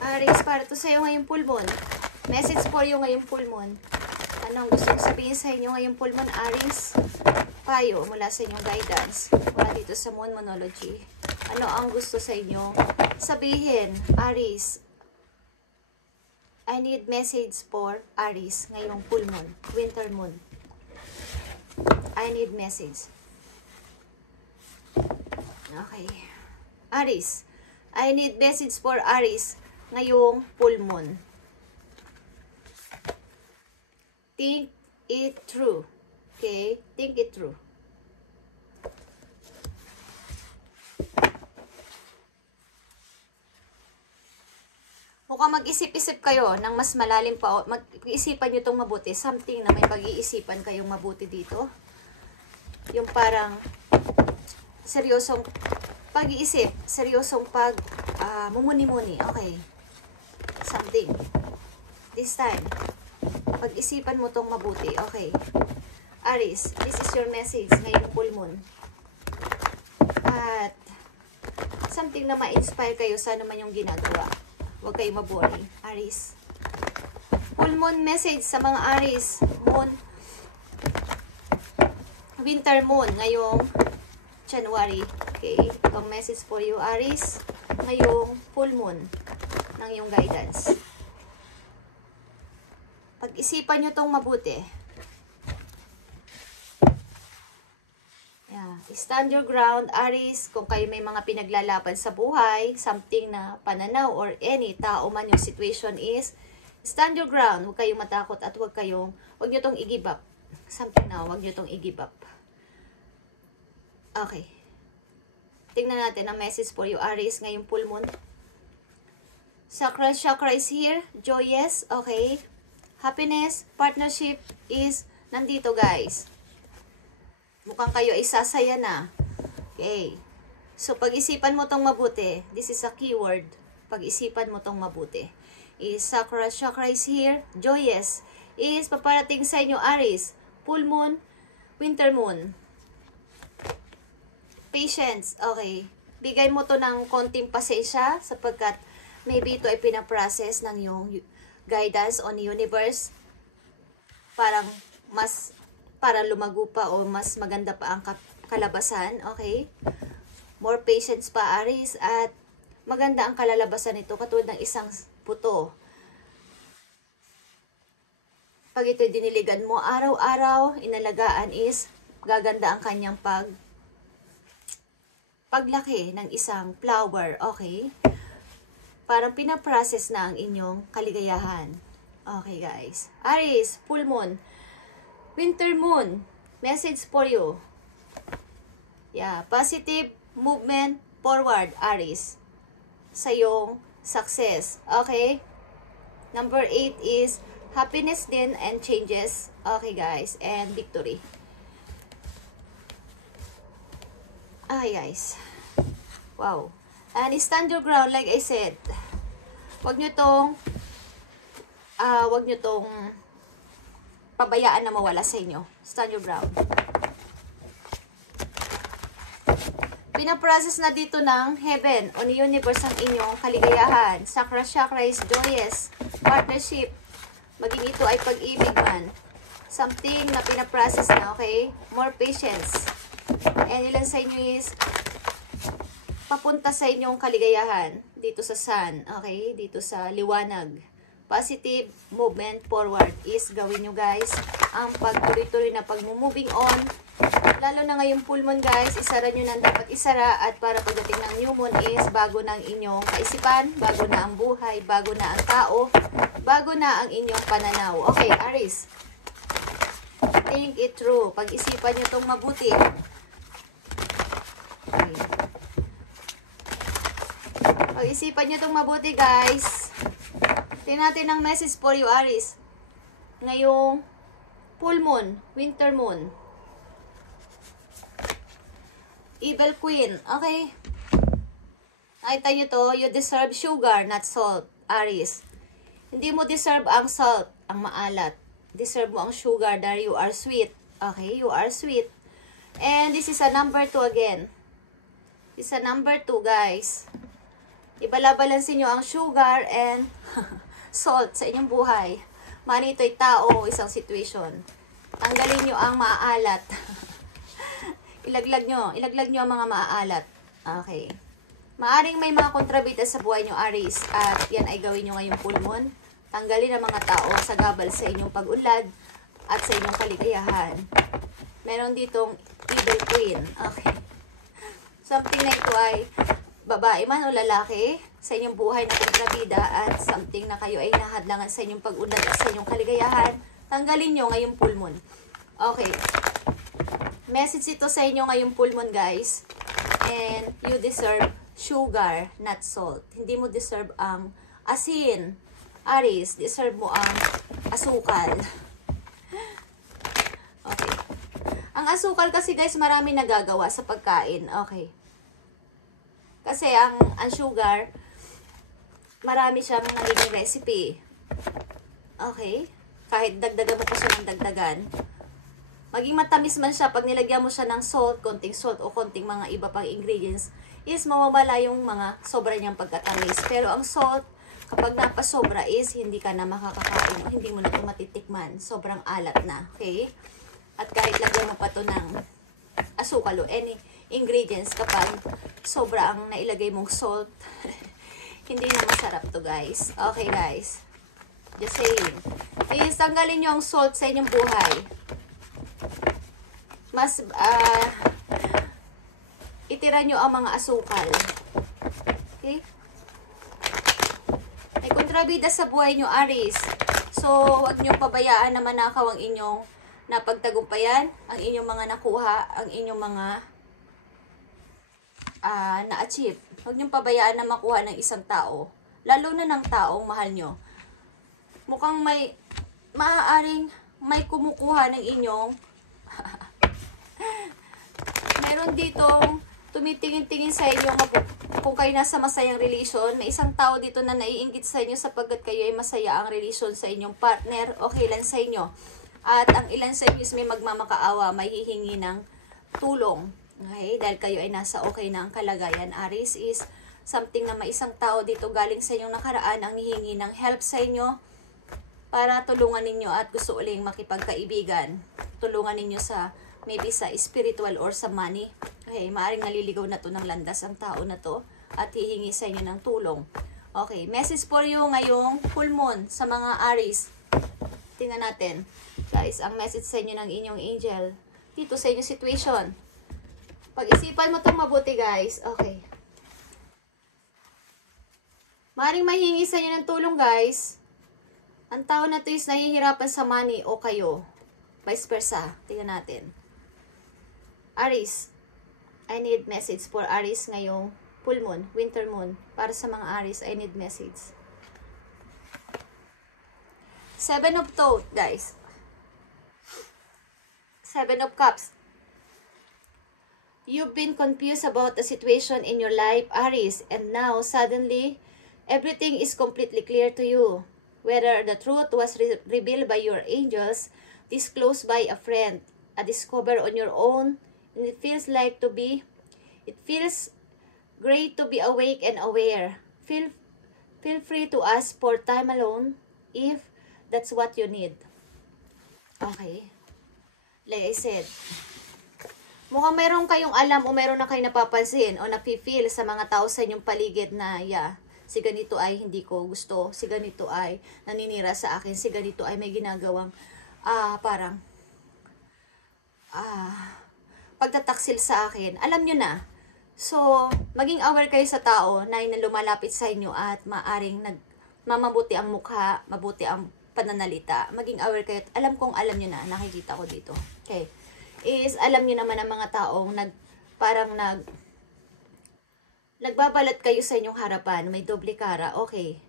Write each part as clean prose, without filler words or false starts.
Aries, para to sa'yo ngayong full moon. Message for you ngayong full moon. Anong gusto kong sabihin sa inyo ngayong full moon, Aries? Payo mula sa inyong guidance. Mula dito sa Moon Moonology. Ano ang gusto sa inyo sabihin, Aries? I need message for Aries ngayong full moon, winter moon. I need message. Okay. Aries, I need message for Aries ngayong full moon. Think it through. Okay? Think it through. Mukhang mag-isip-isip kayo ng mas malalim pa. Mag-isipan nyo itong mabuti. Something na may pag-iisipan kayong mabuti dito. Yung parang seryosong pag-iisip. Seryosong mumuni-muni. Okay. Something. This time. Pag-isipan mo itong mabuti. Okay. Aries, this is your message ngayong full moon. At something na ma-inspire kayo sa naman yung ginagawa. Huwag kayong maboring. Aries. Full moon message sa mga Aries. Moon. Winter moon ngayong January. Okay. Itong message for you, Aries. Ngayong full moon ng iyong guidance. Pag-isipan nyo itong mabuti. Yeah. Stand your ground, Aries. Kung kayo may mga pinaglalaban sa buhay, something na pananaw or any tao man yung situation is, stand your ground. Huwag kayong matakot at huwag nyo itong i-give up. Something na, huwag nyo itong i-give up. Okay. Tingnan natin ang message for you, Aries, ngayong full moon. Sacral chakra is here. Joyous. Okay. Happiness, partnership is nandito, guys. Mukhang kayo ay sasaya na. Okay. So, pag-isipan mo tong mabuti. This is a keyword. Pag-isipan mo tong mabuti. Is Sacral chakra is here. Joyous is paparating sa inyo, Aries. Full moon, winter moon. Patience. Okay. Bigay mo to ng konting pasensya sapagkat maybe ito ay pinaprocess ng iyong guidance on universe. Para lumago pa o mas maganda pa ang kalabasan. Okay? More patience pa, Aries. At maganda ang kalalabasan nito katulad ng isang puto. Pag ito'y diniligan mo araw-araw, inalagaan is gaganda ang kanyang paglaki ng isang flower. Okay? Parang pinaprocess na ang inyong kaligayahan. Okay, guys. Aries, full moon. Winter moon. Message for you. Yeah, positive movement forward, Aries. Sa iyong success. Okay? Number 8 is happiness din and changes. Okay, guys. And victory. Okay, guys. Wow. And stand your ground, like I said. Huwag nyo tong pabayaan na mawala sa inyo. Stand your ground. Pinaprocess na dito ng heaven o ni universe ang inyong kaligayahan. Sacral chakra is joyous. Partnership. Maging ito ay pag-ibig man. Something na pinaprocess na, okay? More patience. And ilan sa inyo is papunta sa inyong kaligayahan dito sa sun, okay? Dito sa liwanag. Positive movement forward is gawin nyo, guys, ang pagtuloy-tuloy na pag-moving on. Lalo na ngayong full moon, guys, isara nyo na dapat isara at para pagdating ng new moon is bago na ang inyong kaisipan, bago na ang buhay, bago na ang tao, bago na ang inyong pananaw. Okay, Aries. Think it through. Pag-isipan nyo itong mabuti. Okay. Pag-isipan nyo itong mabuti, guys. Tingnan natin ang message for you, Aries. Ngayong full moon, winter moon. Evil Queen. Okay. Nakita nyo to, you deserve sugar, not salt, Aries. Hindi mo deserve ang salt, ang maalat. Deserve mo ang sugar dahil you are sweet. Okay, you are sweet. And this is a number 2 again. Isa number 2, guys. Ibalabalansin nyo ang sugar and salt sa inyong buhay. Mani ito'y tao, isang situation. Tanggalin nyo ang maaalat. Ilaglag nyo ang mga maaalat. Okay. Maaring may mga kontrabida sa buhay nyo, Aries, at yan ay gawin nyo ngayong full moon. Tanggalin ang mga tao sa gabal sa inyong pag-unlad at sa inyong kaligayahan. Meron ditong evil queen. Okay. Something na ito ay babae man o lalaki sa inyong buhay na kontrabida at something na kayo ay nahadlangan sa inyong pag-unlad at sa inyong kaligayahan. Tanggalin nyo ngayong full moon. Okay. Message ito sa inyo ngayong full moon, guys. And you deserve sugar, not salt. Hindi mo deserve ang asin. Aries, deserve mo ang asukal. Okay. Ang asukal kasi, guys, marami nagagawa sa pagkain. Okay. Kasi ang sugar, marami siyang nagiging recipe. Okay? Kahit dagdagan mo pa siya ng dagdagan. Maging matamis man siya, pag nilagyan mo siya ng konting salt o konting mga iba pang ingredients, is mawawala yung mga sobra niyang pagkatamis. Pero ang salt, kapag napasobra is, hindi ka na makakakain o hindi mo na ito matitikman. Sobrang alat na. Okay? At kahit lagyan mo pa ito ng asukal o any ingredients, kapag sobra ang nailagay mong salt, hindi na masarap to, guys. Okay, guys. Just saying. Is, tanggalin nyo ang salt sa inyong buhay. Mas, itira nyo ang mga asukal. Okay? May kontrabida sa buhay nyo, Aries. So, huwag nyo pabayaan na manakaw ang inyong napagtagumpayan, ang inyong mga nakuha, ang inyong mga na-achieve. Huwag niyong pabayaan na makuha ng isang tao. Lalo na ng taong mahal nyo. Mukhang maaaring may kumukuha ng inyong meron ditong tumitingin-tingin sa inyo kung kayo nasa masayang relasyon. May isang tao dito na naiinggit sa inyo sapagkat kayo ay masaya ang relasyon sa inyong partner. Okay lang sa inyo. At ang ilan sa inyo is may magmamakaawa, may hihingi ng tulong. Okay, dahil kayo ay nasa okay na ang kalagayan. Aries, is something na may isang tao dito galing sa inyong nakaraan ang hihingi ng help sa inyo para tulungan ninyo at gusto uling makipagkaibigan. Tulungan ninyo sa maybe sa spiritual or sa money. Okay, maaaring naliligaw na to ng landas ang tao na to at hihingi sa inyo ng tulong. Okay, message for you ngayong full moon sa mga Aries. Tingnan natin, guys, ang message sa inyo ng inyong angel dito sa inyong situation. Pag-isipan mo itong mabuti, guys. Okay. Maring mahingi sa inyo ng tulong, guys. Ang tao na to is nahihirapan sa money o kayo. Vice versa. Tingnan natin. Aries. I need message for Aries ngayong full moon, winter moon. Para sa mga Aries, I need message. 7 of Thought, guys. 7 of Cups. You've been confused about the situation in your life, Aries, and now suddenly everything is completely clear to you. Whether the truth was revealed by your angels, disclosed by a friend, a discover on your own, and it feels great to be awake and aware. Feel free to ask for time alone if that's what you need. Okay. Like I said, mukhang mayroon kayong alam o mayroon na kayong napapansin o nafe-feel sa mga tao sa inyong paligid na, si ganito ay hindi ko gusto, si ganito ay naninira sa akin, si ganito ay may ginagawang, pagtataksil sa akin. Alam nyo na. So, maging aware kayo sa tao na lumalapit sa inyo at maaring mamabuti ang mukha, mabuti ang pananalita. Maging aware kayo. Alam nyo na, nakikita ko dito. Okay. Is alam niyo naman ang mga taong nagbabalat kayo sa inyong harapan, may doble kara. Okay.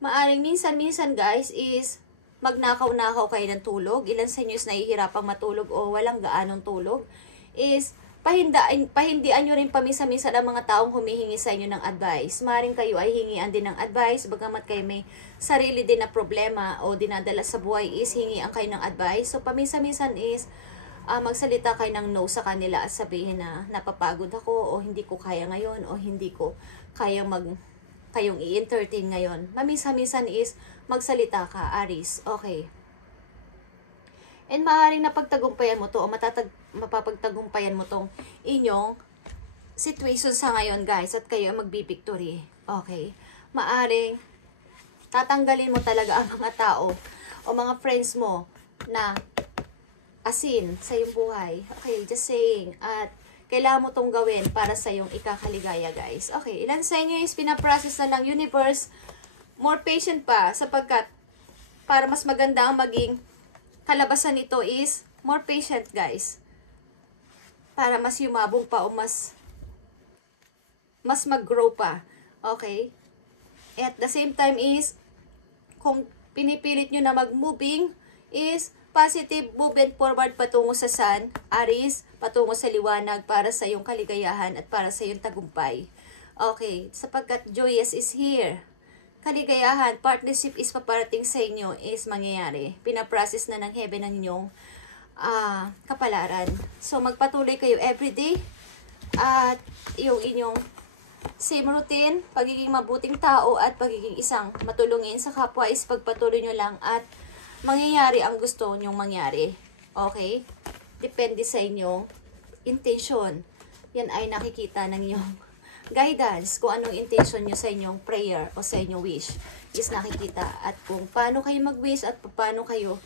Maaring minsan guys is magnakaw-nakaw kayo ng tulog. Ilan sa inyo is nahihirapang matulog o walang gaanong tulog. Is pahindian nyo rin paminsan-minsan ang mga taong humihingi sa inyo ng advice. Maaring kayo ay hingian din ng advice, bagamat kayo may sarili din na problema o dinadala sa buhay is hingian kayo ng advice. So paminsan-minsan is magsalita kayo ng no sa kanila at sabihin na napapagod ako o hindi ko kaya ngayon o hindi ko kaya kayong i-entertain ngayon. Maminsan-minsan is magsalita ka, Aries. Okay. And maaaring napagtagumpayan mo to o mapapagtagumpayan mo tong inyong situation sa ngayon, guys, at kayo magbibictory. Okay. Maaaring tatanggalin mo talaga ang mga tao o mga friends mo na asin sa iyong buhay. Okay, just saying. At kailangan mo tong gawin para sa iyong ikakaligaya, guys. Okay, ilan sa inyo is pinaprocess na ng universe. More patient pa, sapagkat para mas maganda ang maging kalabasan nito is more patient, guys. Para mas yumabong pa o mas mag-grow pa. Okay? At the same time is, kung pinipilit nyo na mag-moving, is positive movement forward patungo sa sun, Aries, patungo sa liwanag para sa iyong kaligayahan at para sa iyong tagumpay. Okay, sapagkat joyous is here. Kaligayahan, partnership is paparating sa inyo, is mangyayari. Pinaprocess na ng heaven ang inyong kapalaran. So, magpatuloy kayo everyday at yung inyong same routine, pagiging mabuting tao at pagiging isang matulungin sa kapwa is pagpatuloy nyo lang at mangyayari ang gusto nyong mangyari. Okay? Depende sa inyong intention. Yan ay nakikita ng inyong guidance. Kung anong intention nyo sa inyong prayer o sa inyong wish is nakikita. At kung paano kayo mag-wish at paano kayo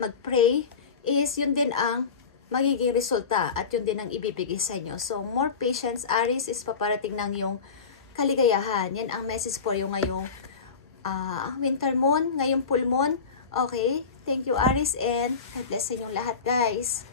mag-pray is yun din ang magiging resulta at yun din ang ibibigay sa inyo. So, more patience, Aries, is paparating ng iyong kaligayahan. Yan ang message for you ngayong winter moon, ngayong full moon. Okay? Thank you, Aries, and God bless sa inyong lahat, guys.